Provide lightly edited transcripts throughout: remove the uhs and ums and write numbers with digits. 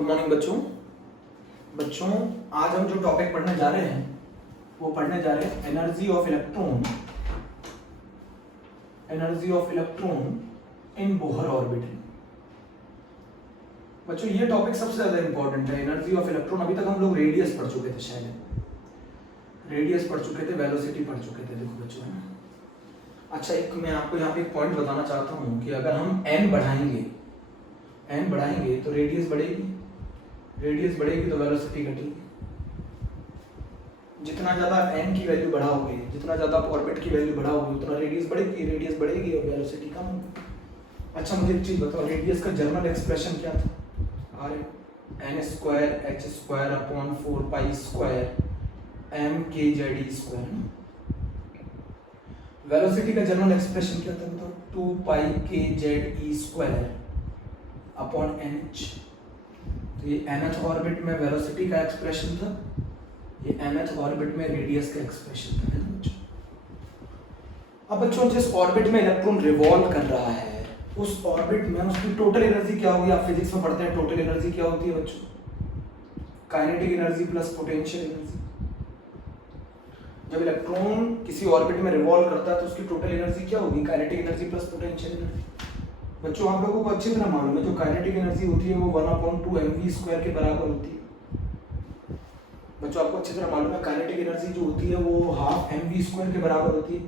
Good morning बच्चों। आज हम जो टॉपिक पढ़ने जा रहे हैं वो पढ़ने जा रहे हैं energy of electron in Bohr orbit. बच्चों ये टॉपिक सबसे ज्यादा इंपॉर्टेंट है, एनर्जी ऑफ इलेक्ट्रॉन। अभी तक हम लोग रेडियस पढ़ चुके थे, शायद रेडियस पढ़ चुके थे, वेलोसिटी पढ़ चुके थे। देखो बच्चों, है ना। अच्छा, एक मैं आपको यहाँ पे एक पॉइंट बताना चाहता हूँ कि अगर हम n बढ़ाएंगे तो रेडियस बढ़ेगी तो वेलोसिटी घटेगी। जितना ज़्यादा आप n की वैल्यू बढ़ाओगे, जितना ज़्यादा आप ऑर्बिट की वैल्यू बढ़ाओगे, उतना रेडियस बढ़ेगी और वेलोसिटी कम होगी। अच्छा, मुझे एक चीज़ बताओ, रेडियस का जर्नल एक्सप्रेशन क्या था? R n square h square upon 4 pi square m k z e square. Velocity का जर्नल एक्सप्रेशन क्या था? बताओ, 2 pi k z e square upon nh। तो ये nth ऑर्बिट में वेलोसिटी का एक्सप्रेशन था, ये nth ऑर्बिट में रेडियस का एक्सप्रेशन था, है ना बच्चों। अब बच्चों, जिस ऑर्बिट में इलेक्ट्रॉन रिवॉल्व कर रहा है उस ऑर्बिट में उसकी टोटल एनर्जी क्या होगी? आप फिजिक्स में पढ़ते हैं, टोटल एनर्जी क्या होती है बच्चों? Kinetic energy plus potential energy. जब इलेक्ट्रॉन किसी ऑर्बिट में रिवॉल्व करता है तो उसकी टोटल एनर्जी क्या होगी? Kinetic energy plus potential energy. बच्चों, आप लोगों को अच्छी तरह मालूम है, जो काइनेटिक एनर्जी होती है वो 1/2 mv स्क्वायर के बराबर होती है। बच्चों, आपको अच्छी तरह मालूम है काइनेटिक एनर्जी जो होती है वो 1/2 mv स्क्वायर के बराबर होती है।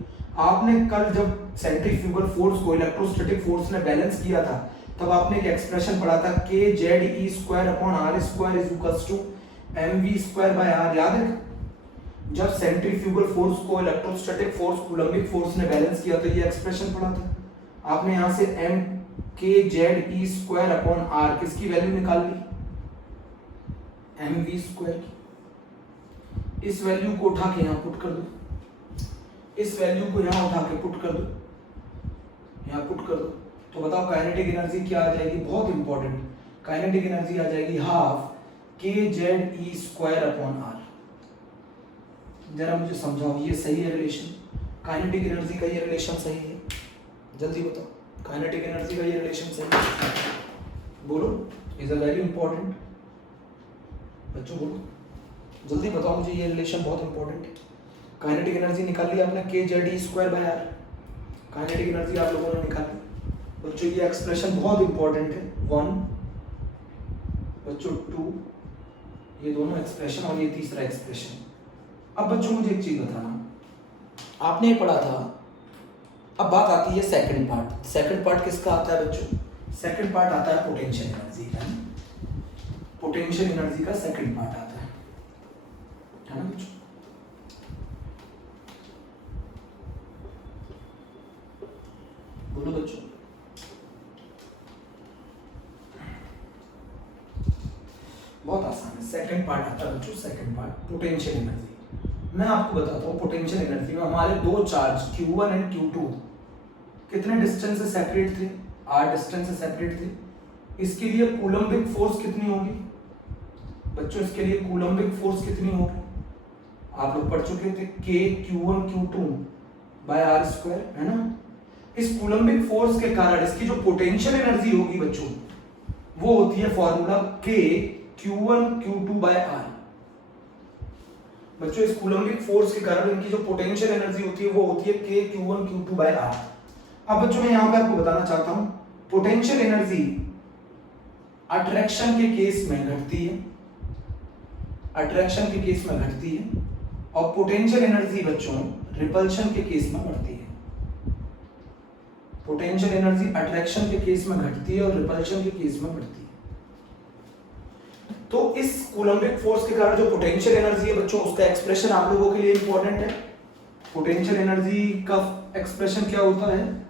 आपने कल जब सेंट्रीफ्यूगल फोर्स को इलेक्ट्रोस्टैटिक फोर्स ने बैलेंस किया था तब आपने एक एक्सप्रेशन पढ़ा था, k z e square upon r square is equals to mv square by r। याद है? जब सेंट्रीफ्यूगल फोर्स को इलेक्ट्रोस्टैटिक फोर्स, कूलम्बिक फोर्स ने बैलेंस किया तो ये एक्सप्रेशन पढ़ा था आपने। यहां से m k z e square upon r किसकी वैल्यू निकाल ली? mv स्क्वायर की। इस वैल्यू को उठा के यहां पुट कर दो, इस वैल्यू को यहां उठा के पुट कर दो, यहां पुट कर दो, तो बताओ काइनेटिक एनर्जी क्या आ जाएगी? बहुत इंपॉर्टेंट, काइनेटिक एनर्जी आ जाएगी 1/2 k z e square upon r। जरा मुझे समझाओ, ये सही है रिलेशन? काइनेटिक एनर्जी का ये रिलेशन सही है? जल्दी बताओ, काइनेटिक एनर्जी का ये रिलेशन सही है? बोलो, इज अ वेरी इंपॉर्टेंट। बच्चों बोलो, जल्दी बताओ मुझे, ये रिलेशन बहुत इंपॉर्टेंट है। काइनेटिक एनर्जी निकाल ली आपने, k z e square by r। Kinetic energy आप लोगों ने निकाल ली। बच्चों, ये एक्सप्रेशन बहुत इंपॉर्टेंट है। 1 बच्चों 2, ये दोनों एक्सप्रेशन और ये तीसरा एक्सप्रेशन। अब बच्चों मुझे एक चीज बताना, आपने ये पढ़ा था, अब बात आती है सेकंड पार्ट। सेकंड पार्ट किसका आता है बच्चों? सेकंड पार्ट आता है पोटेंशियल एनर्जी का। पोटेंशियल एनर्जी का सेकंड पार्ट आता है ना बच्चों? बोलो बच्चों, बहुत आसान है। सेकंड पार्ट आता है बच्चों, सेकंड पार्ट पोटेंशियल एनर्जी। मैं आपको बताता हूँ, पोटेंशियल एनर्जी में हमारे दो चार्ज Q1 एंड Q2 कितने डिस्टेंस से सेपरेट थे? r डिस्टेंस से सेपरेट थे। इसके लिए कूलम्बिक फोर्स कितनी होगी बच्चों? इसके लिए कूलम्बिक फोर्स कितनी होगी? आप लोग पढ़ चुके थे, k Q1 Q2 bye r square, है ना। इस कूलम्बिक फोर्स के कारण इसकी जो पोटेंशियल एनर्जी होगी बच्चों, वो होती है formula k Q1 Q2 bye r। बच्चों, इस कूलम्बिक फोर्स के कारण इनकी जो पोटेंशियल एनर्जी होती है वो होती है k Q1 Q2 bye r। अब बच्चों, मैं यहां पे आपको बताना चाहता हूं, पोटेंशियल एनर्जी अट्रैक्शन के केस में घटती है, अट्रैक्शन के केस में घटती है, और पोटेंशियल एनर्जी बच्चों रिपल्शन के केस में बढ़ती है। पोटेंशियल एनर्जी अट्रैक्शन के केस में घटती है और रिपल्शन के केस में बढ़ती है। तो इस कूलम्बिक फोर्स के कारण जो पोटेंशियल एनर्जी है बच्चों, उसका एक्सप्रेशन आप लोगों के लिए इंपॉर्टेंट है। पोटेंशियल एनर्जी का एक्सप्रेशन क्या होता है?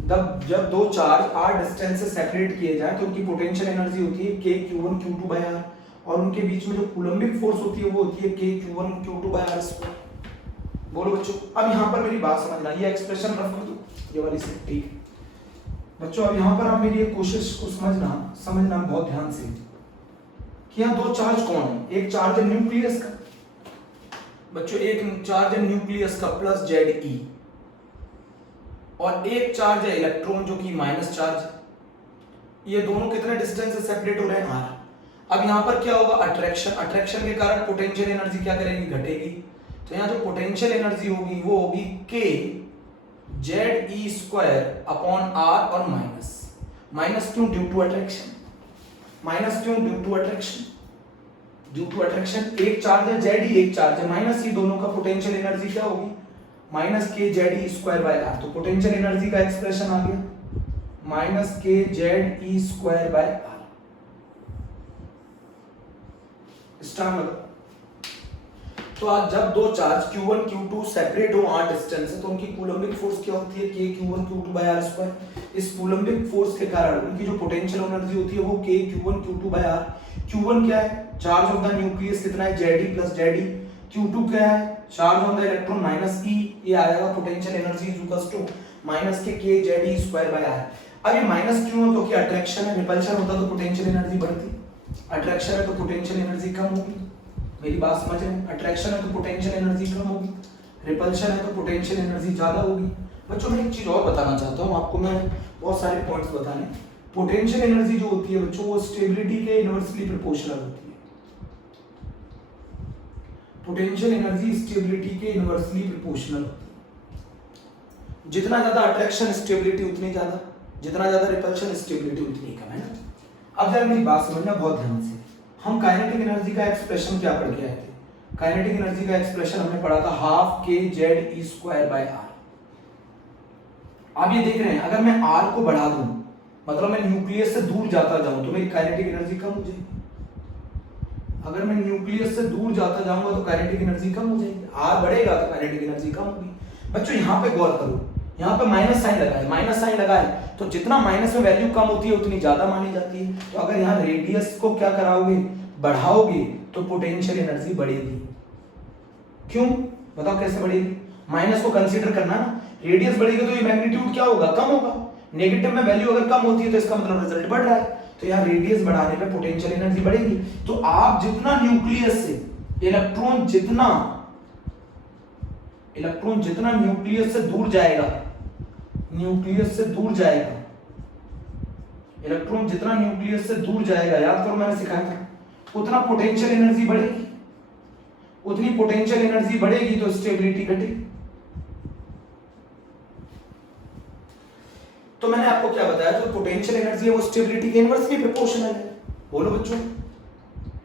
जब दो चार्ज r डिस्टेंस से सेपरेट किए जाए तो उनकी पोटेंशियल एनर्जी होती है k Q1 Q2 bye r, और उनके बीच में जो कूलम्बिक फोर्स होती है वो होती है k Q1 Q2 bye r square. बोलो बच्चों, अब यहाँ पर मेरी बात समझना, ये एक्सप्रेशन रख कर दो, ये वाली से, ठीक है बच्चों। अब यहाँ पर आप मेरी एक कोशिश को समझना बहुत ध्यान से कि यहाँ दो चार्ज कौन है? एक चार्ज है न्यूक्लियस का बच्चों, एक चार्ज है न्यूक्लियस का प्लस Ze, और एक चार्ज है इलेक्ट्रॉन जो कि माइनस चार्ज है। ये दोनों कितने डिस्टेंस से सेपरेट हो रहे हैं? r। अब यहाँ पर क्या होगा, अट्रैक्शन, अट्रैक्शन के कारण पोटेंशियल एनर्जी क्या करेगी, घटेगी। तो यहाँ जो पोटेंशियल एनर्जी होगी वो होगी k जेड ई स्क्वायर अपॉन आर और माइनस, माइनस क्यों, ड्यू टू अट्रैक्शन, माइनस क्यों, due to attraction, due to attraction. एक चार्ज है जेड ई, एक चार्ज है माइनस ई, दोनों का पोटेंशियल एनर्जी क्या होगी, माइनस के Z E square by R. तो पोटेंशियल एनर्जी का एक्सप्रेशन आ गया माइनस के Z E square by R. स्टार तो आज जब दो चार्ज Q1 Q2 सेपरेट हो r डिस्टेंस है तो उनकी कूलम्बिक फोर्स क्या होती है, k Q1 Q2 by r square. इस कूलम्बिक फोर्स के कारण उनकी जो पोटेंशियल एनर्जी होती है वो k Q1 Q2 by r। Q1 क्या है, चार्ज ऑफ द न्यूक्लियस कितना है, Ze प्लस Ze। Q2 क्या है, charge on the electron minus e, ये आएगा potential energy is equals to minus K k Ze square by r। अब ये माइनस क्यों है, क्योंकि अट्रैक्शन है, रिपल्शन होता तो पोटेंशियल एनर्जी बढ़ती, अट्रैक्शन है तो पोटेंशियल एनर्जी कम होगी। मेरी बात समझ रहे हैं, अट्रैक्शन है तो पोटेंशियल एनर्जी कम होगी, रिपल्शन है तो पोटेंशियल एनर्जी ज्यादा होगी। बच्चों मैं एक चीज और बताना चाहता हूँ आपको, मैं बहुत सारे पॉइंट्स बताने। पोटेंशियल एनर्जी जो होती है बच्चों वो स्टेबिलिटी के इनवर्सली प्रोपोर्शनल होती है। पोटेंशियल एनर्जी स्टेबिलिटी के इनवर्सली प्रोपोर्शनल होती है। जितना ज्यादा अट्रैक्शन स्टेबिलिटी उतनी ज्यादा, जितना ज्यादा रिपल्शन स्टेबिलिटी उतनी कम, है ना। अब जरा मेरी बात समझना बहुत ध्यान से, हम काइनेटिक एनर्जी का एक्सप्रेशन क्या पढ़ के आए थे, काइनेटिक एनर्जी का एक्सप्रेशन हमने पढ़ा था हाफ के Z E square by R. आप ये देख रहे हैं अगर मैं आर को बढ़ा दूं, मतलब मैं न्यूक्लियस से दूर जाता जाऊं तो मेरी काइनेटिक एनर्जी कम हो जाएगी। अगर मैं न्यूक्लियस से दूर जाता जाऊंगा तो काइनेटिक एनर्जी कम हो जाएगी, आर बढ़ेगा तो काइनेटिक एनर्जी कम होगी। बच्चों यहाँ पे गौर करो, यहाँ पे माइनस साइन लगा है, माइनस साइन लगा है तो जितना माइनस में वैल्यू कम होती है उतनी ज्यादा मानी जाती है। तो अगर यहाँ रेडियस को क्या कराओगे, बढ़ाओगे तो पोटेंशियल एनर्जी बढ़ेगी। क्यों, बताओ कैसे बढ़ेगी, माइनस को कंसीडर करना ना, रेडियस बढ़ेगी तो ये मैग्नीट्यूड क्या होगा, कम होगा। नेगेटिव में वैल्यू अगर कम होती है तो इसका मतलब रिजल्ट बढ़ रहा है, तो यहाँ रेडियस बढ़ाने पे पोटेंशियल एनर्जी बढ़ेगी। तो आप जितना न्यूक्लियस से इलेक्ट्रॉन जितना न्यूक्लियस से दूर जाएगा, न्यूक्लियस से दूर जाएगा, इलेक्ट्रॉन जितना न्यूक्लियस से दूर जाएगा, याद करो मैंने सिखाया था, उतना पोटेंशियल एनर्जी बढ़ेगी, उतनी पोटेंशियल एनर्जी बढ़ेगी तो स्टेबिलिटी घटेगी। तो मैंने आपको क्या बताया, जो पोटेंशियल एनर्जी है वो स्टेबिलिटी के इनवर्सली प्रोपोर्शनल है। बोलो बच्चों,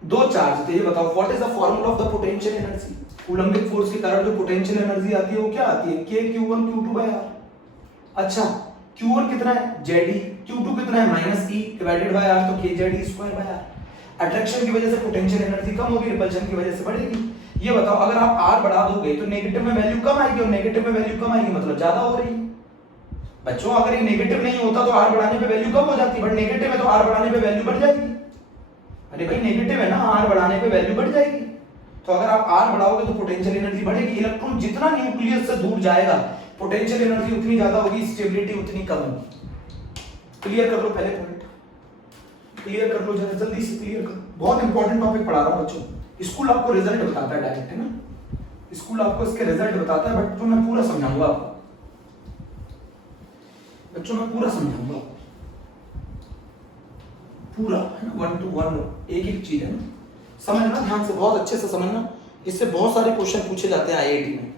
दो चार्ज थे, ये बताओ what is the formula of the potential energy. Coulombic force के कारण जो पोटेंशियल एनर्जी आती है वो क्या आती है, k Q1 Q2 by r। अच्छा Q1 कितना है, Ze, Q2 कितना है, minus e divided by r, तो k Ze square by r। Attraction की वजह से पोटेंशियल एनर्जी कम होगी, रिपल्शन की वजह से बढ़ेगी। ये बताओ अगर आप r बढ़ा दोगे तो नेगेटिव में वैल्यू कम आएगी, और नेगेटिव में वैल्यू कम आएगी मतलब ज्यादा हो रही है। बच्चों अगर ये नेगेटिव नहीं होता तो r बढ़ाने पे वैल्यू कम हो जाती, बट नेगेटिव है तो r बढ़ाने पे वैल्यू बढ़ जाएगी। अरे भाई नेगेटिव है ना, r बढ़ाने पे वैल्यू बढ़ जाएगी। तो अगर आप r बढ़ाओगे तो पोटेंशियल एनर्जी बढ़ेगी। इलेक्ट्रॉन जितना न्यूक्लियस से दूर जाएगा पोटेंशियल एनर्जी उतनी ज्यादा होगी, स्टेबिलिटी उतनी कम होगी। क्लियर कर लो पहले पॉइंट, क्लियर कर लो जरा जल्दी से क्लियर करो, बहुत इंपॉर्टेंट टॉपिक पढ़ा रहा हूं बच्चों। स्कूल आपको रिजल्ट बताता है डायरेक्ट, है ना, स्कूल आपको इसके रिजल्ट बताता है, बट तो मैं पूरा समझाऊंगा आपको बच्चों, मैं पूरा समझाऊंगा पूरा, है ना, 1 to 1 एक एक चीज है ना, समझना ध्यान से, बहुत अच्छे से समझना, इससे बहुत सारे क्वेश्चन पूछे जाते हैं आईआईटी में।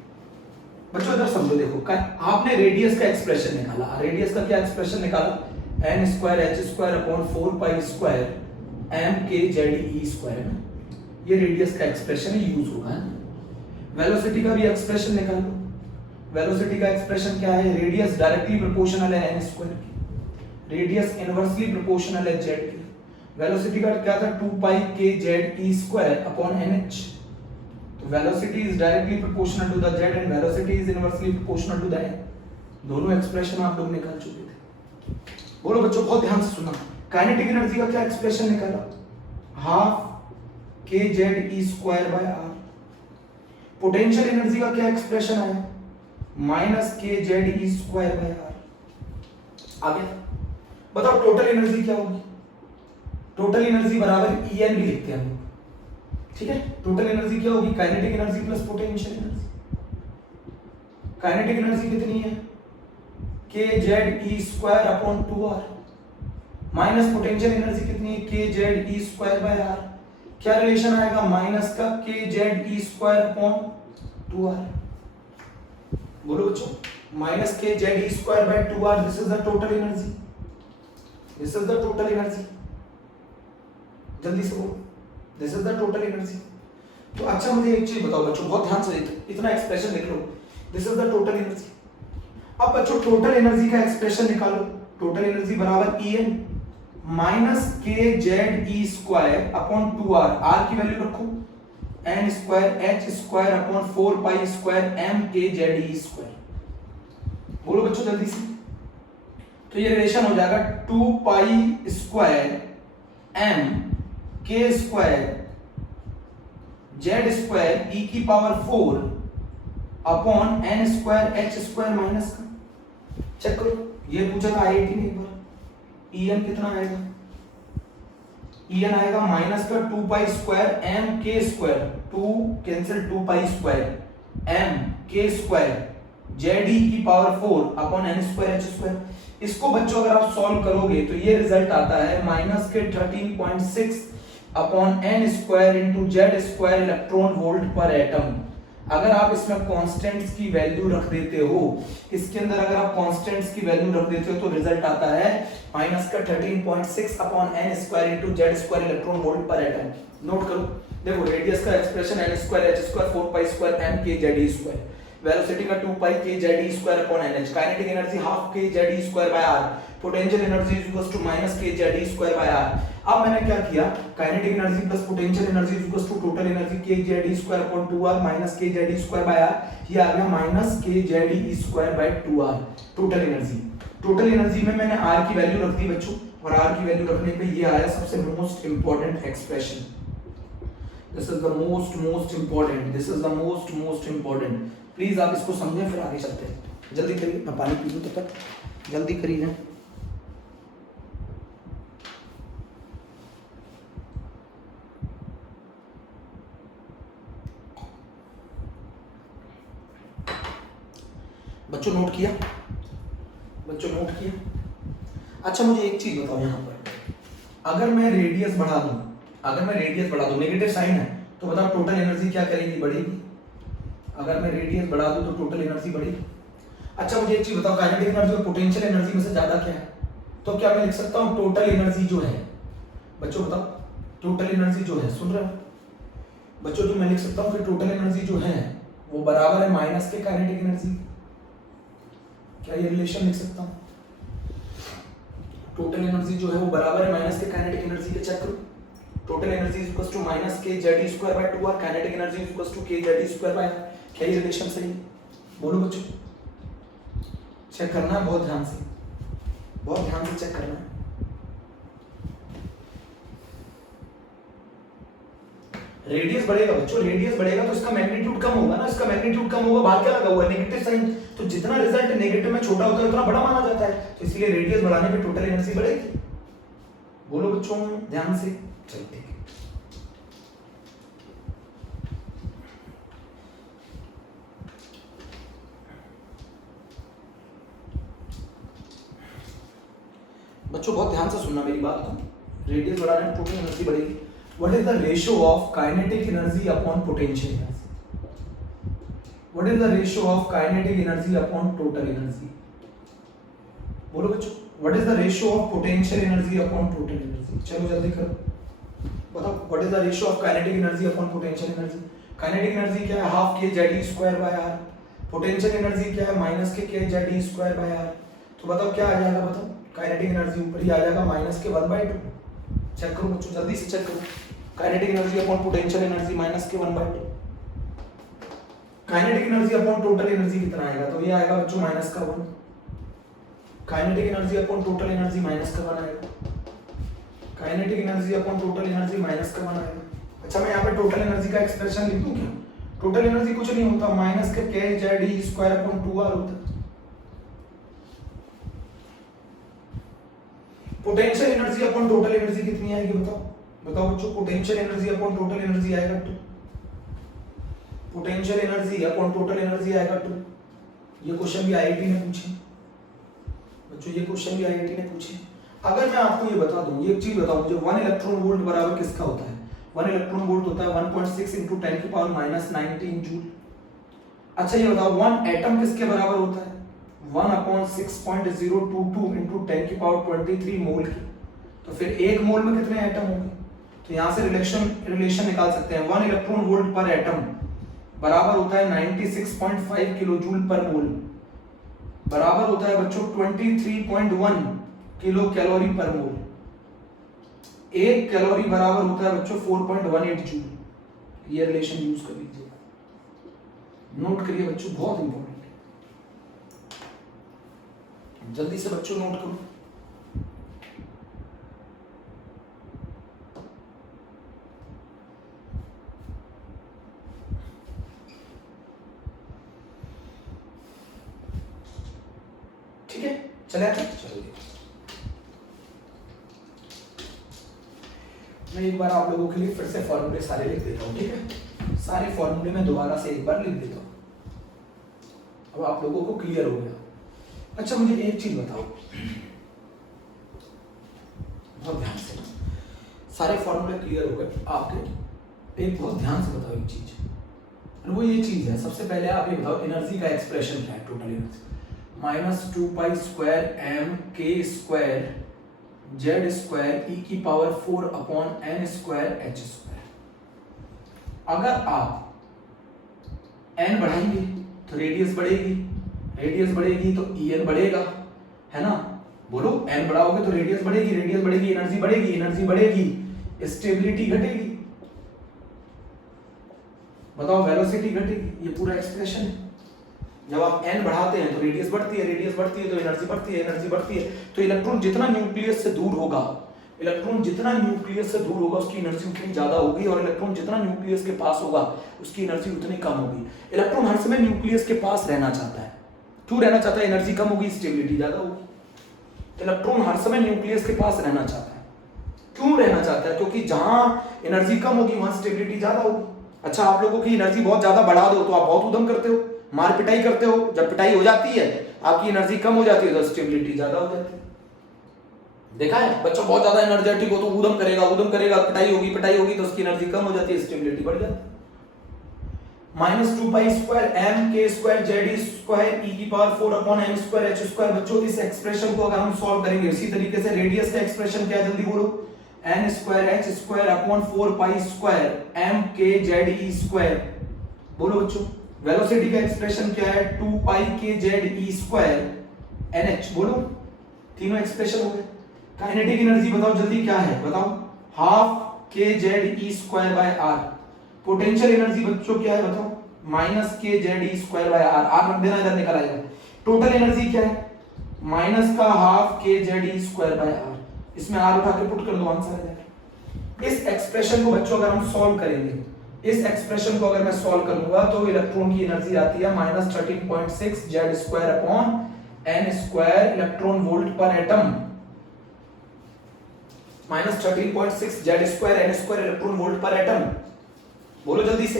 बच्चों इधर समझो, देखो आपने रेडियस का एक्सप्रेशन निकाला, रेडियस का क्या एक्सप्रेशन निकाला, n square h square upon 4 pi square m k z e square, है ना, ये रेडियस का एक्सप्रेशन यूज होगा, है। वेलोसिटी का भी एक्सप्रेशन निकाल लो, वेलोसिटी का एक्सप्रेशन क्या है, रेडियस डायरेक्टली प्रोपोर्शनल है n स्क्वायर की, रेडियस इनवर्सली प्रोपोर्शनल है z की। वेलोसिटी का क्या था, 2 pi k z e square upon nh। तो velocity is directly proportional to the z and velocity is inversely proportional to the n। दोनों expression आप लोग निकाल चुके थे। बोलो बच्चों बहुत ध्यान से सुनना, काइनेटिक एनर्जी का क्या एक्सप्रेशन निकाला, half k z e square by r। Potential energy का क्या एक्सप्रेशन आया, minus k z e square by r। आगे बताओ टोटल एनर्जी क्या होगी, टोटल एनर्जी बराबर En भी लिखते हैं हम लोग, ठीक है। टोटल एनर्जी क्या होगी, kinetic energy plus potential energy. Kinetic energy कितनी है, k z e square upon 2r minus potential energy कितनी है, K Z E square by R. क्या रिलेशन आएगा, माइनस का के जेड ई स्क्वायर अपॉन 2r। बोलो बच्चों, माइनस के Z E square by 2r, this is the total energy, this is the total energy. जल्दी से बोलो, this is the total energy. तो अच्छा मुझे एक चीज बताओ बच्चों, बहुत ध्यान से इतना एक्सप्रेशन लिख लो, this is the total energy. अब बच्चों टोटल एनर्जी का एक्सप्रेशन निकालो, टोटल एनर्जी बराबर En माइनस के जेड ई स्क्वायर अपॉन 2r, r की वैल्यू रखो n square h square upon 4 pi square m के जेड ई स्क्वायर। बोलो बच्चों जल्दी से। तो ये रिलेशन हो जाएगा 2 पाई स्क्वायर m के स्क्वायर जेड स्क्वायर ई की power 4 upon n square h square minus का। चेक करो, ये पूछा था आईआईटी ने एक बार, En कितना आएगा, En आएगा माइनस का 2 पाई स्क्वायर m के स्क्वायर, 2 कैंसिल 2 पाई स्क्वायर m के स्क्वायर जेड ई की power 4 upon n square h square. इसको बच्चों अगर आप सॉल्व करोगे तो ये रिजल्ट आता है माइनस के 13.6 upon n square into Z square electron volt पर एटम। अगर आप इसमें कांस्टेंट्स की वैल्यू रख देते हो, इसके अंदर अगर आप कांस्टेंट्स की वैल्यू रख देते हो तो रिजल्ट आता है माइनस का 13.6 upon n square into Z square electron volt पर एटम। नोट करो, देखो रेडियस का expression n square h square 4 pi square m के जेड ई स्क्वायर, वेलोसिटी का 2 पाई के जेड ई square upon nh, kinetic energy half के Z E square by r, potential energy is equals to minus के Z E square by r। अब मैंने क्या किया, kinetic energy plus potential energy is equals to total energy K Z E square upon 2r minus के Z E square by r, ये आ गया minus के Z E square by 2r total energy. Total energy में मैंने r की value रख दी बच्चों, और r की वैल्यू रखने पे ये आया सबसे most important expression. This is the most important, this is the most important. Please आप इसको समझें फिर आगे चलते हैं। जल्दी करिए, मैं पानी पी लूं तब तक, जल्दी करिए। बच्चों नोट किया, बच्चों नोट किया। अच्छा मुझे एक चीज बताओ, यहाँ पर अगर मैं रेडियस बढ़ा दूं, अगर मैं रेडियस बढ़ा दूं, नेगेटिव साइन है तो बताओ टोटल एनर्जी क्या करेगी, बढ़ेगी। अगर मैं रेडियस बढ़ा दूं तो टोटल एनर्जी बढ़ेगी। अच्छा मुझे एक चीज बताओ, काइनेटिक एनर्जी और पोटेंशियल एनर्जी में से ज्यादा क्या है, तो क्या मैं लिख सकता हूं टोटल एनर्जी जो है, बच्चों बताओ टोटल एनर्जी जो है, सुन रहे हो बच्चों, तो मैं लिख सकता हूं कि टोटल एनर्जी जो है वो बराबर है माइनस के काइनेटिक एनर्जी। क्या ये रिलेशन लिख सकता हूं, टोटल एनर्जी जो है वो बराबर है माइनस के काइनेटिक एनर्जी के। चेक करो, total energy is equals to minus के Z E square by 2r, kinetic energy is equals to K Z E square by r। क्या ये रिलेशन सही है, बोलो बच्चों। चेक करना है बहुत ध्यान से, बहुत ध्यान से चेक करना है। रेडियस बढ़ेगा बच्चों, रेडियस बढ़ेगा तो इसका मैग्नीट्यूड कम होगा ना, इसका मैग्नीट्यूड कम होगा, बाहर क्या लगा हुआ है नेगेटिव साइन, तो जितना रिजल्ट नेगेटिव में छोटा होता है उतना बड़ा माना जाता है, तो इसलिए रेडियस बढ़ाने पे टोटल एनर्जी बढ़ेगी। बोलो बच्चों ध्यान से, चलते हैं। बच्चों बहुत ध्यान से सुनना मेरी बात को, रेडियस बढ़ाने पे टोटल एनर्जी बढ़ेगी। What is the ratio of kinetic energy upon potential energy? What is the ratio of kinetic energy upon total energy? बोलो बच्चों, what is the ratio of potential energy upon total energy? चलो जल्दी करो, बताओ what is the ratio of kinetic energy upon potential energy? Kinetic energy क्या है, half के Z E square by R, potential energy क्या है माइनस के Z E square by R. तो बताओ क्या आ जाएगा, बताओ काइनेटिक एनर्जी ऊपर ही आ जाएगा माइनस के 1/2। चेक करो बच्चों, जल्दी से चेक करो, kinetic energy upon potential energy minus के 1/2। Kinetic energy upon total energy कितना आएगा, तो ये आएगा बच्चों माइनस का 1। Kinetic energy upon total energy minus का 1 आएगा, kinetic energy upon total energy minus का 1 आएगा। अच्छा मैं यहाँ पे टोटल एनर्जी का एक्सप्रेशन लिख दूं क्या, टोटल एनर्जी कुछ नहीं होता, माइनस के जेड ई स्क्वायर अपॉन 2r होता है। Potential energy upon total energy कितनी आएगी, बताओ बताओ बच्चों, potential energy upon total energy आएगा 2, potential energy upon total energy आएगा 2। ये क्वेश्चन भी आईआईटी ने पूछे बच्चों, ये क्वेश्चन भी आईआईटी ने पूछे। अगर मैं आपको ये बता दूं, ये एक चीज बताऊं, मुझे 1 इलेक्ट्रॉन वोल्ट बराबर किसका होता है? 1 इलेक्ट्रॉन वोल्ट होता है 1.6 × 10⁻⁻19 जूल। अच्छा ये बताओ 1 एटम किसके बराबर होता है? 1/6.022 × 10⁻23 मोल की। तो फिर एक मोल में कितने एटम होंगे? तो यहाँ से रिलेशन निकाल सकते हैं। 1 इलेक्ट्रॉन वोल्ट पर एटम बराबर होता है 96.5 किलो जूल पर मोल, बराबर होता है बच्चों 23.1 किलो कैलोरी पर मोल। एक कैलोरी बराबर होता है बच्चों 4.18 जूल। ये रिलेशन यूज कर लीजिए, नोट करिए बच्चों, बहुत इंपॉर्टेंट है। जल्दी से बच्चों नोट करो। ठीक है, चले आते हैं। चलो मैं एक बार आप लोगों के लिए फिर से फॉर्मूले सारे लिख देता हूँ, ठीक है? सारे फॉर्मूले में दोबारा से एक बार लिख देता हूँ, अब आप लोगों को क्लियर हो गया। अच्छा मुझे एक चीज बताओ, बहुत ध्यान से, सारे फॉर्मूले क्लियर हो गए आपके, एक बहुत ध्यान से बताओ एक चीज, और वो ये चीज है, सबसे पहले आप ये बताओ एनर्जी का एक्सप्रेशन क्या है? टोटल एनर्जी -2π²m² z²e⁴ अगर आप n बढ़ाएंगे तो रेडियस बढ़ेगी तो En बढ़ेगा, है ना? बोलो, n बढ़ाओगे तो रेडियस बढ़ेगी, एनर्जी बढ़ेगी, स्टेबिलिटी घटेगी, बताओ वेलोसिटी घटेगी। ये पूरा एक्सप्रेशन है। जब आप n बढ़ाते हैं तो रेडियस बढ़ती है तो एनर्जी बढ़ती है। तो इलेक्ट्रॉन जितना न्यूक्लियस से दूर होगा उसकी एनर्जी उतनी ज्यादा होगी, और इलेक्ट्रॉन जितना न्यूक्लियस के पास होगा उसकी एनर्जी उतनी कम होगी। इलेक्ट्रॉन हर समय न्यूक्लियस के पास रहना चाहता है। क्यों रहना चाहता है? एनर्जी कम होगी, स्टेबिलिटी ज्यादा होगी। इलेक्ट्रॉन हर समय न्यूक्लियस के पास रहना चाहता है। क्यों रहना चाहता है? क्योंकि जहां एनर्जी कम होगी वहां स्टेबिलिटी ज्यादा होगी। अच्छा, आप लोगों की एनर्जी बहुत ज्यादा बढ़ा दो तो आप बहुत उद्यम करते हो, मार पिटाई करते हो। जब पिटाई हो जाती है, आपकी एनर्जी कम हो जाती है तो स्टेबिलिटी ज्यादा हो जाती है। देखा है बच्चों, बहुत ज्यादा एनर्जेटिक हो तो उद्यम करेगा, पिटाई होगी तो उसकी एनर्जी कम हो जाती है, स्टेबिलिटी बढ़ जाती है। -2π²m² बच्चों इस एक्सप्रेशन को अगर हम सॉल्व करेंगे इसी तरीके से, रेडियस का एक्सप्रेशन क्या है जल्दी बोलो? n²h²/4π²m⁴ बोलो बच्चों। वेलोसिटी का एक्सप्रेशन क्या है? 2πkze²nh बोलो। तीनों एक्सप्रेशन हो गए। काइनेटिक एनर्जी बताओ जल्दी क्या है? बताओ। 12kze²/r। पोटेंशियल एनर्जी बच्चों क्या है बताओ? -kze²/r। r रख देना, इधर निकल आएगा। टोटल एनर्जी क्या है? -12kze²/r। इसमें r उठा के पुट कर दो, आंसर आ जाएगा। इस एक्सप्रेशन को बच्चों अगर हम सॉल्व करेंगे, इस एक्सप्रेशन को अगर मैं सॉल्व करूंगा तो इलेक्ट्रॉन की एनर्जी आती है -13.6 z²/n² इलेक्ट्रॉन वोल्ट पर एटम। -13.6 z²n² इलेक्ट्रॉन वोल्ट पर एटम। बोलो जल्दी से।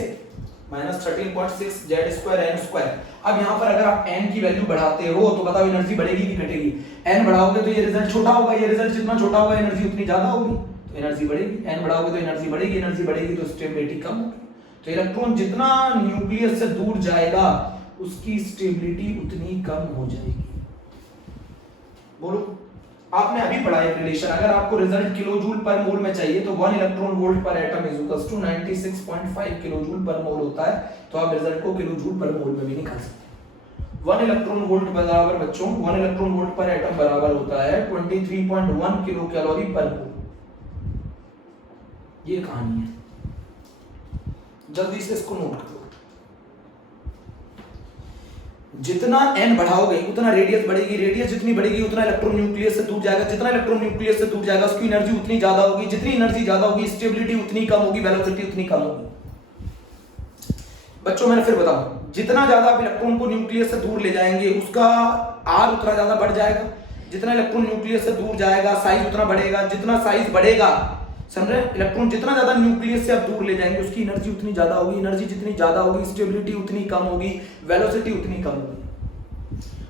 -13.6 z²n²। अब यहां पर अगर आप n की वैल्यू बढ़ाते हो तो बताओ एनर्जी बढ़ेगी कि घटेगी? n बढ़ाओगे तो ये रिजल्ट छोटा होगा, ये रिजल्ट जितना छोटा होगा एनर्जी उतनी ज्यादा होगी, तो एनर्जी बढ़ेगी। n बढ़ाओगे तो एनर्जी बढ़ेगी तो स्टेबिलिटी कम होगी। तो इलेक्ट्रॉन जितना न्यूक्लियस से दूर जाएगा उसकी स्टेबिलिटी उतनी कम हो जाएगी। बोलो, आपने अभी पढ़ा एक रिलेशन, अगर आपको रिजल्ट किलो जूल पर मोल में चाहिए तो 1 इलेक्ट्रॉन वोल्ट पर atom is equals to 96.5 kilo joule per mole होता है। तो आप रिजल्ट को किलो जूल पर मोल में भी निकाल सकते हैं। 1 इलेक्ट्रॉन वोल्ट बराबर बच्चों 1 इलेक्ट्रॉन वोल्ट पर एटम बराबर होता है 23.1 किलो कैलोरी पर मोल। ये कहानी है, जल्दी से इसको नोट करो। जितना n बढ़ाओगे उतना रेडियस बढ़ेगी, रेडियस जितनी बढ़ेगी उतना इलेक्ट्रॉन न्यूक्लियस से दूर जाएगा, जितना इलेक्ट्रॉन न्यूक्लियस से दूर जाएगा उसकी एनर्जी उतनी ज्यादा होगी, जितनी एनर्जी ज्यादा होगी स्टेबिलिटी उतनी कम होगी, वेलोसिटी उतनी कम होगी। बच्चों मैंने फिर बताऊं, जितना ज्यादा आप इलेक्ट्रॉन को न्यूक्लियस से दूर ले जाएंगे उसका r उतना ज्यादा बढ़ जाएगा। जितना इलेक्ट्रॉन न्यूक्लियस से दूर जाएगा साइज उतना बढ़ेगा, जितना साइज बढ़ेगा, समझ रहे? इलेक्ट्रॉन जितना ज्यादा न्यूक्लियस से आप दूर ले जाएंगे उसकी एनर्जी उतनी ज्यादा होगी, एनर्जी जितनी ज्यादा होगी स्टेबिलिटी उतनी कम होगी, वेलोसिटी उतनी कम होगी।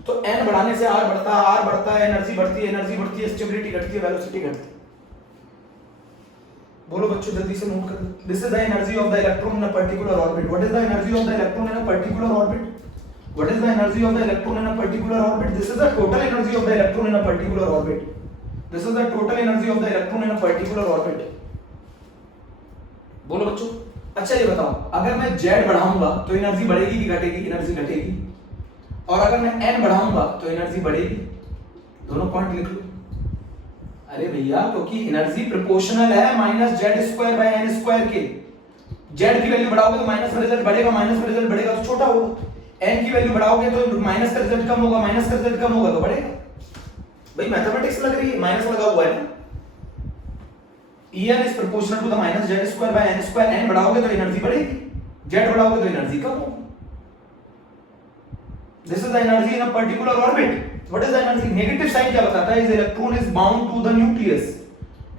तो n बढ़ाने से r बढ़ता है, एनर्जी बढ़ती है, स्टेबिलिटी घटती है, वेलोसिटी घटती है। बोलो बच्चों जल्दी से नोट कर लो। This is the energy of the electron in a particular orbit. What is the energy of the electron in a particular orbit? What is the energy of the electron in a particular orbit? This is the total energy of the electron in a particular orbit. This is the total energy of the electron in a particular orbit. बोलो बच्चों। अच्छा ये बताओ, अगर मैं z बढ़ाऊंगा तो energy बढ़ेगी कि घटेगी? एनर्जी घटेगी। और अगर मैं n बढ़ाऊंगा तो एनर्जी बढ़ेगी। दोनों पॉइंट लिख लो। अरे भैया, क्योंकि एनर्जी प्रोपोर्शनल है minus Z square by N square के। z की वैल्यू बढ़ाओगे तो माइनस का रिजल्ट बढ़ेगा, माइनस का रिजल्ट बढ़ेगा तो छोटा होगा। n की वैल्यू बढ़ाओगे तो माइनस का रिजल्ट कम होगा, माइनस का रिजल्ट कम होगा तो बढ़ेगा। भाई मैथमेटिक्स लग रही है, माइनस लगा हुआ है ना। En is proportional to the minus z square by n square। n बढ़ाओगे तो एनर्जी बढ़ेगी, z बढ़ाओगे तो एनर्जी कम होगी। This is the energy in a particular orbit. What is the energy? Negative sign क्या बताता है? Is electron is bound to the nucleus.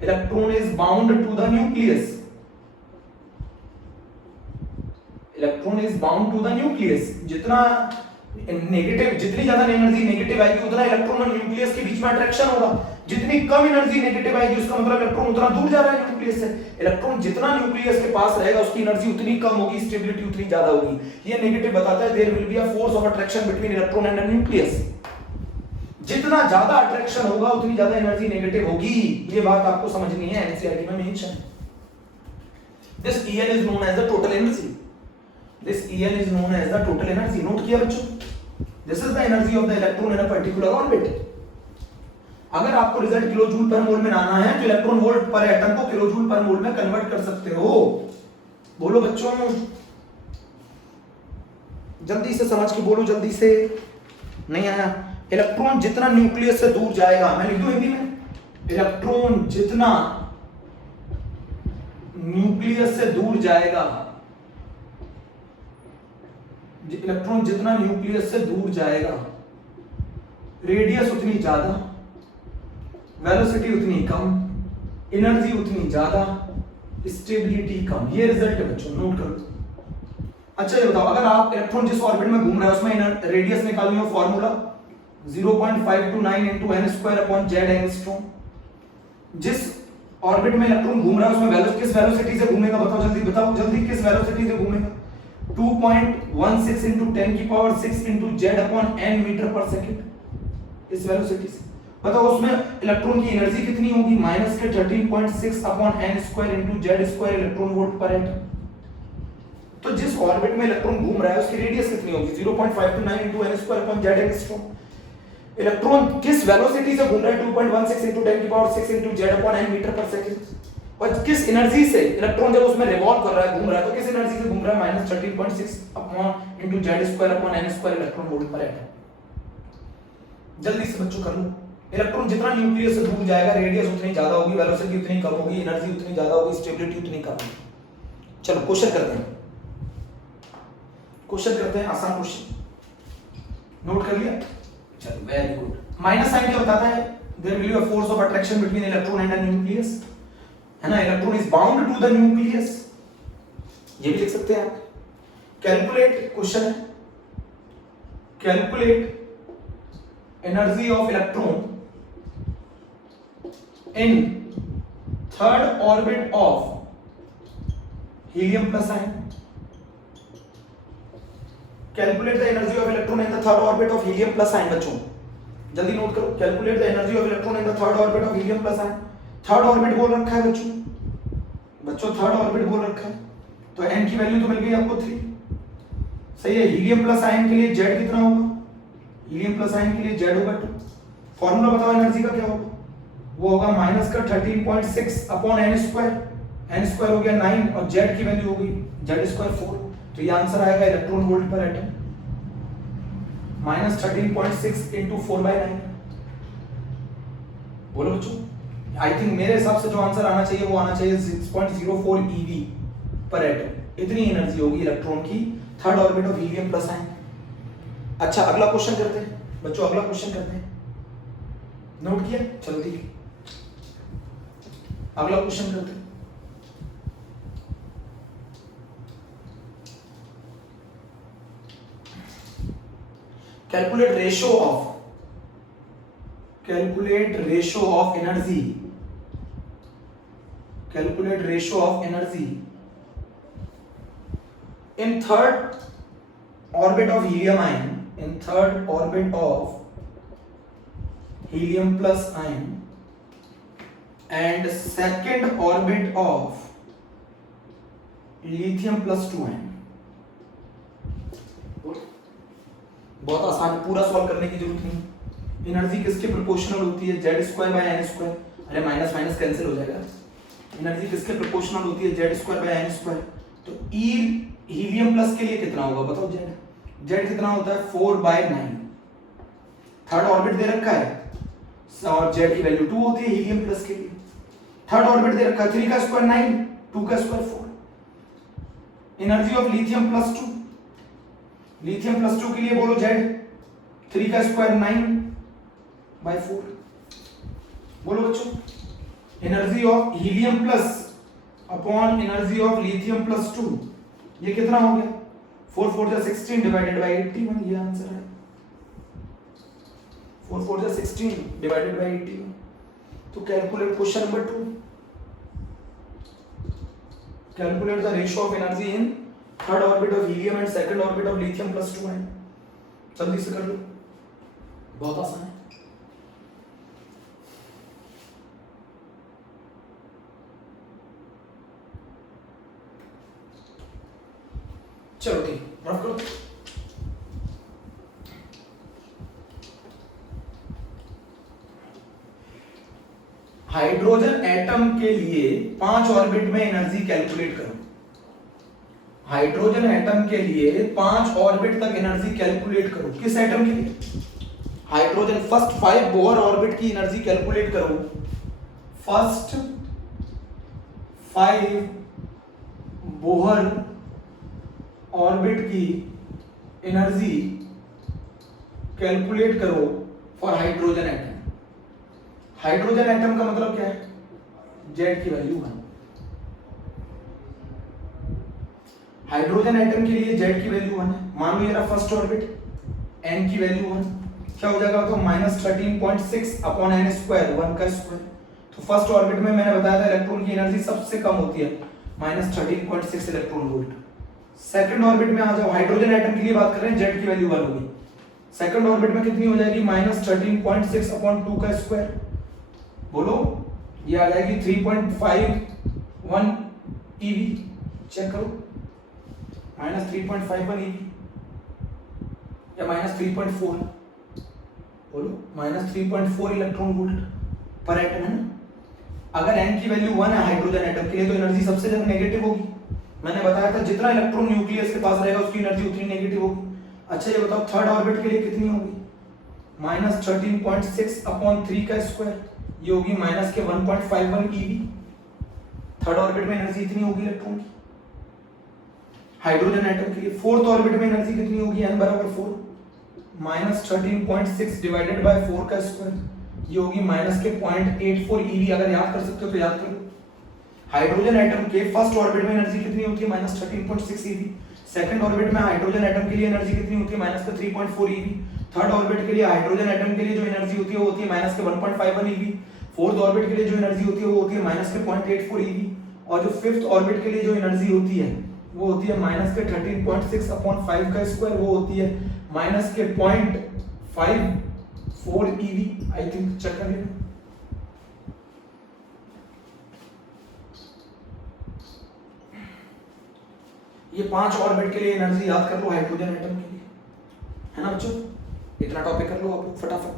Electron is bound to the nucleus. Electron is bound to the nucleus. जितना negative, जितनी ज्यादा energy negative आएगी उतना electron और nucleus के बीच में अट्रैक्शन होगा। जितनी कम एनर्जी नेगेटिव आएगी उसका मतलब इलेक्ट्रॉन उतना दूर जा रहा है न्यूक्लियस से। इलेक्ट्रॉन जितना न्यूक्लियस के पास रहेगा उसकी एनर्जी उतनी कम होगी, स्टेबिलिटी उतनी ज्यादा होगी। ये नेगेटिव बताता है there will be a force of attraction between electron and nucleus. जितना ज्यादा अट्रैक्शन होगा उतनी ज्यादा एनर्जी नेगेटिव होगी। ये बात आपको समझनी है, एनसीईआरटी में मेंशन है। This En is known as the total energy. This En is known as the total energy. Note किया बच्चों? This is the energy of the electron in a particular orbit. अगर आपको रिजल्ट किलो जूल पर मोल में लाना है तो electron volt पर atom को किलो जूल पर मोल में कन्वर्ट कर सकते हो। बोलो बच्चों, जल्दी से समझ के बोलो, जल्दी से। नहीं आया? इलेक्ट्रॉन जितना न्यूक्लियस से दूर जाएगा, मैं लिख दूं हिंदी में, इलेक्ट्रॉन जितना न्यूक्लियस से दूर जाएगा, इलेक्ट्रॉन जितना न्यूक्लियस से दूर जाएगा, रेडियस उतनी ज्यादा, वेलोसिटी उतनी कम, एनर्जी उतनी ज्यादा, स्टेबिलिटी कम। ये रिजल्ट है बच्चों, नोट करो। अच्छा ये बताओ, अगर आप इलेक्ट्रॉन जिस ऑर्बिट में घूम रहा है उसमें रेडियस निकालनी हो, formula 0.529 into n square upon z angstrom. जिस ऑर्बिट में इलेक्ट्रॉन घूम रहा है उसमें किस वेलोसिटी से घूमेगा? बताओ जल्दी किस वेलोसिटी से घूमेगा? 2.16 into 10 की power 6 into z upon n metre पर सेकंड। इस वेलोसिटी से बताओ उसमें इलेक्ट्रॉन की एनर्जी कितनी होगी? माइनस के 13.6 upon n square into z square electron volt पर एटम। तो जिस ऑर्बिट में इलेक्ट्रॉन घूम रहा है उसकी रेडियस कितनी होगी? 0.529 into n square upon z angstrom. Electron किस वेलोसिटी से घूम रहा है? 2.16 into 10 की power 6 into z upon n metre पर सेकंड। और किस एनर्जी से इलेक्ट्रॉन जब उसमें रिवॉल्व कर रहा है, घूम रहा है, तो किस एनर्जी से घूम रहा है? Minus 13.6 upon into z square upon n square electron volt पर एटम। जल्दी से बच्चों कर लो। इलेक्ट्रॉन जितना न्यूक्लियस से दूर जाएगा, रेडियस उतनी ज्यादा होगी, वेलोसिटी उतनी कम होगी, एनर्जी उतनी ज्यादा होगी, स्टेबिलिटी उतनी कम होगी। चलो क्वेश्चन करते हैं, आसान क्वेश्चन। नोट कर लिया? चलो वेरी गुड। माइनस साइन क्या बताता है? There will be a force of attraction between electron and nucleus, है ना। Electron is bound to the nucleus, ये भी लिख सकते हैं आप। कैलकुलेट, क्वेश्चन है, calculate energy of electron in third orbit of helium plus ion. Calculate the energy of electron in the third orbit of helium plus ion. बच्चों जल्दी note करो, calculate the energy of electron in the third orbit of helium plus ion. Third orbit बोल रखा है बच्चों third orbit बोल रखा है, तो n की वैल्यू तो मिल गई आपको 3, सही है। हीलियम प्लस आयन के लिए z कितना होगा? हीलियम प्लस आयन के लिए z होगा 2। फॉर्मूला बताओ एनर्जी का क्या होगा? वो होगा माइनस का 13.6 अपॉन n स्क्वायर हो गया 9 और z की वैल्यू होगी z स्क्वायर 4। तो ये आंसर आएगा इलेक्ट्रॉन वोल्ट पर एटम माइनस 13.6 इंटू 4/9। बोलो बच्चों, आई थिंक मेरे हिसाब से जो आंसर आना चाहिए वो आना चाहिए 6.04 eV पर एटम। इतनी एनर्जी होगी इलेक्ट्रॉन की third orbit of helium plus ion. अच्छा अगला क्वेश्चन करते हैं बच्चों, अगला क्वेश्चन करते हैं। नोट किया? चलो ठीक है, अगला क्वेश्चन करते हैं। Calculate ratio of energy, calculate ratio of energy in third orbit of helium ion, in third orbit of helium plus ion and second orbit of lithium plus 2 ion. बहुत आसान है, पूरा सॉल्व करने की जरूरत नहीं। एनर्जी किसके प्रोपोर्शनल होती है? Z square by N square. अरे माइनस माइनस कैंसिल हो जाएगा। एनर्जी किसके प्रोपोर्शनल होती है? Z square by N square. तो ई हीलियम प्लस के लिए कितना होगा बताओ? जेड कितना होता है? 4/9। थर्ड ऑर्बिट दे रखा है और जेड की वैल्यू 2 होती है हीलियम प्लस के लिए। थर्ड ऑर्बिट दे रखा है 3 का स्क्वायर 9, 2 का square 4। Energy of lithium plus 2, lithium plus 2 के लिए बोलो जेड, 3 का स्क्वायर 9/4। बोलो बच्चों, energy of helium plus upon energy of lithium plus 2, ये कितना हो गया? 4 4 जा 16 डिवाइडेड बाय 81, ये आंसर है। 4 4 जा 16 डिवाइडेड बाय 81। तो calculate question number 2, calculate the ratio of energy in third orbit of helium and second orbit of lithium plus 2 है। जल्दी से कर लो, बहुत आसान है। चलो ठीक, रफ करो। हाइड्रोजन एटम के लिए 5 ऑर्बिट में एनर्जी कैलकुलेट करो। हाइड्रोजन एटम के लिए 5 ऑर्बिट तक एनर्जी कैलकुलेट करो। किस एटम के लिए? हाइड्रोजन। फर्स्ट 5 बोहर ऑर्बिट की एनर्जी कैलकुलेट करो। फर्स्ट 5 बोहर ऑर्बिट की एनर्जी कैलकुलेट करो for hydrogen atom. Hydrogen atom का मतलब क्या है? जेड की वैल्यू 1। हाइड्रोजन एटम के लिए जेड की वैल्यू 1 है। मान लो ये रहा फर्स्ट ऑर्बिट, एन की वैल्यू 1, क्या हो जाएगा? तो -13.6 अपॉन एन स्क्वायर, 1 का स्क्वायर। तो फर्स्ट ऑर्बिट में मैंने बताया था इलेक्ट्रॉन की एनर्जी सबसे कम होती है, -13.6 इलेक्ट्रॉन वोल्ट। सेकंड ऑर्बिट में आ जाओ, हाइड्रोजन एटम के लिए बात कर रहे हैं, जेड की वैल्यू 1 होगी। सेकंड ऑर्बिट में कितनी हो जाएगी? -13.6 अपॉन 2 का स्क्वायर। बोलो, ये आ जाएगी 3.51 eV। चेक करो, -3.51 eV या -3.4, बोलो -3.4 इलेक्ट्रॉन वोल्ट पर एटम है ना। अगर n की वैल्यू 1 है हाइड्रोजन एटम के लिए, तो एनर्जी सबसे ज्यादा नेगेटिव होगी। मैंने बताया था जितना इलेक्ट्रॉन न्यूक्लियस के पास रहेगा उसकी एनर्जी उतनी नेगेटिव होगी। अच्छा ये बताओ थर्ड ऑर्बिट के लिए कितनी होगी? -13.6 अपॉन 3 का स्क्वायर, ये होगी -1.51 eV। थर्ड ऑर्बिट में एनर्जी इतनी होगी इलेक्ट्रॉन की हाइड्रोजन एटम के लिए। फोर्थ ऑर्बिट में एनर्जी कितनी होगी? n बराबर 4, -13.6 डिवाइडेड बाय 4 का स्क्वायर, ये होगी -0.84 eV। अगर याद कर सकते हो तो याद करो। हाइड्रोजन एटम के फर्स्ट ऑर्बिट में एनर्जी कितनी होती है? -13.6 eV। सेकंड ऑर्बिट में हाइड्रोजन एटम के लिए एनर्जी कितनी होती है? -3.4 eV। थर्ड ऑर्बिट के लिए हाइड्रोजन एटम के लिए जो एनर्जी होती है वो होती है -1.51 eV। फोर्थ ऑर्बिट के लिए जो एनर्जी होती है वो होती है -0.84 eV। और जो फिफ्थ ऑर्बिट के लिए जो एनर्जी होती है वो होती है -13.6 अपॉन 5 का स्क्वायर, वो होती है -0.54 eV। आई थिंक चेक कर लेना। ये 5 ऑर्बिट के लिए एनर्जी याद कर लो हाइड्रोजन एटम के लिए, है ना बच्चों? इतना टॉपिक कर लो आप लोग फटाफट,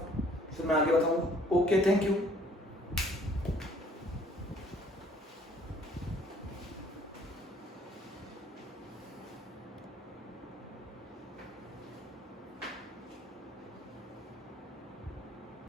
फिर मैं आगे बताऊंगा। Okay, thank you.